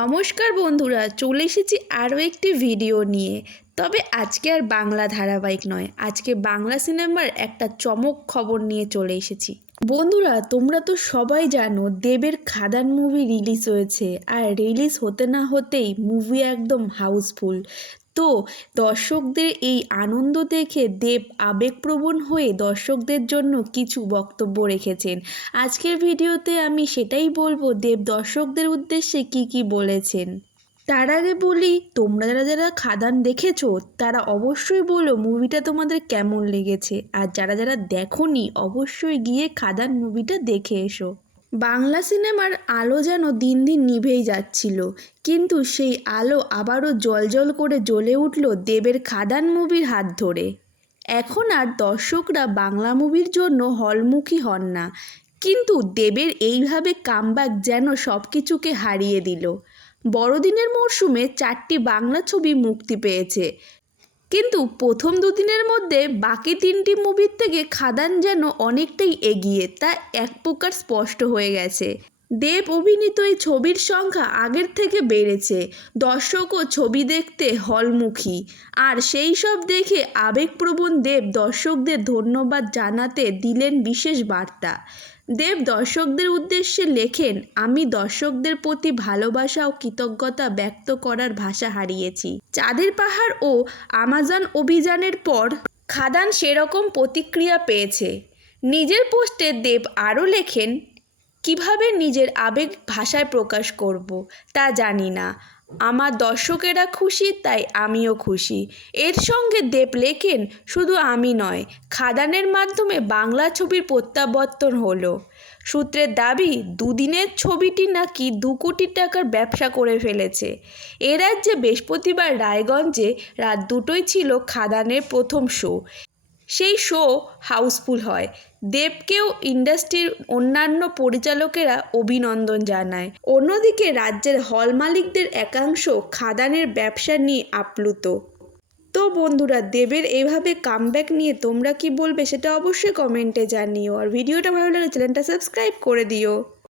নমস্কার বন্ধুরা, চলে এসেছি আরও একটি ভিডিও নিয়ে। তবে আজকে আর বাংলা ধারাবাহিক নয়, আজকে বাংলা সিনেমার একটা চমক খবর নিয়ে চলে এসেছি। বন্ধুরা, তোমরা তো সবাই জানো দেবের খাদান মুভি রিলিজ হয়েছে, আর রিলিজ হতে না হতেই মুভি একদম হাউসফুল। তো দর্শকদের এই আনন্দ দেখে দেব আবেগপ্রবণ হয়ে দর্শকদের জন্য কিছু বক্তব্য রেখেছেন। আজকের ভিডিওতে আমি সেটাই বলবো দেব দর্শকদের উদ্দেশ্যে কি বলেছেন। তার আগে বলি, তোমরা যারা যারা খাদান দেখেছো তারা অবশ্যই বলো মুভিটা তোমাদের কেমন লেগেছে, আর যারা যারা দেখোনি অবশ্যই গিয়ে খাদান মুভিটা দেখে এসো। বাংলা সিনেমার আলো যেন দিন দিন নিভেই যাচ্ছিল, কিন্তু সেই আলো আবারও জ্বলজ্বল করে জ্বলে উঠল দেবের খাদান মুভির হাত ধরে। এখন আর দর্শকরা বাংলা মুভির জন্য হলমুখী হন না, কিন্তু দেবের এইভাবে কামব্যাক যেন সব কিছুকে হারিয়ে দিল। বড়দিনের মরশুমে 4টি বাংলা ছবি মুক্তি পেয়েছে, কিন্তু প্রথম দুদিনের মধ্যে বাকি 3টি মুভির থেকে খাদান যেন অনেকটাই এগিয়ে, তা এক প্রকার স্পষ্ট হয়ে গেছে। দেব অভিনীত এই ছবির সংখ্যা আগের থেকে বেড়েছে, দর্শকও ছবি দেখতে হলমুখী, আর সেই সব দেখে আবেগপ্রবণ দেব দর্শকদের ধন্যবাদ জানাতে দিলেন বিশেষ বার্তা। দেব দর্শকদের উদ্দেশ্যে লেখেন, আমি দর্শকদের প্রতি ভালোবাসা ও কৃতজ্ঞতা ব্যক্ত করার ভাষা হারিয়েছি। চাঁদের পাহাড় ও আমাজন অভিযানের পর খাদান সেরকম প্রতিক্রিয়া পেয়েছে। নিজের পোস্টে দেব আরও লেখেন, কিভাবে নিজের আবেগ ভাষায় প্রকাশ করব তা জানি না, আমার দর্শকেরা খুশি তাই আমিও খুশি। এর সঙ্গে দেব লেখেন, শুধু আমি নয়, খাদানের মাধ্যমে বাংলা ছবির প্রত্যাবর্তন হলো। সূত্রের দাবি, দুদিনের ছবিটি নাকি 2 কোটি টাকার ব্যবসা করে ফেলেছে। এ রাজ্যে বৃহস্পতিবার রায়গঞ্জে রাত 2টোয় ছিল খাদানের প্রথম শো। সেই শো হাউসফুল হয়। দেবকেও ইন্ডাস্ট্রির অন্যান্য পরিচালকেরা অভিনন্দন জানায়। অন্যদিকে রাজ্যের হল মালিকদের একাংশ খাদানের ব্যবসা নিয়ে আপ্লুত। তো বন্ধুরা, দেবের এইভাবে কামব্যাক নিয়ে তোমরা কি বলবে সেটা অবশ্যই কমেন্টে জানিও, আর ভিডিওটা ভালো লাগলে চ্যানেলটা সাবস্ক্রাইব করে দিও।